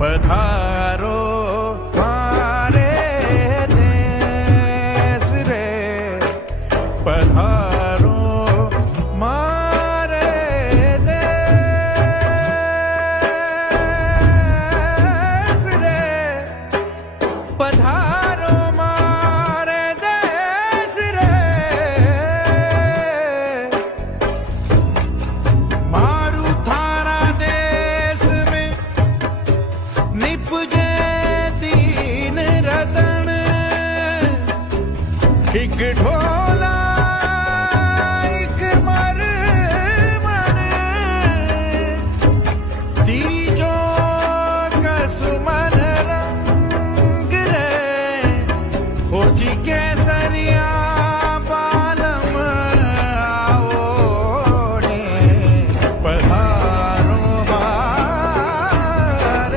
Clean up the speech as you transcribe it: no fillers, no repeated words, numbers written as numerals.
पधारो मारे देश रे, पधारो मारे देश रे, पधारो मारे देश रे। मारू थारा देश में निपजे दीन रतन, एक ढोल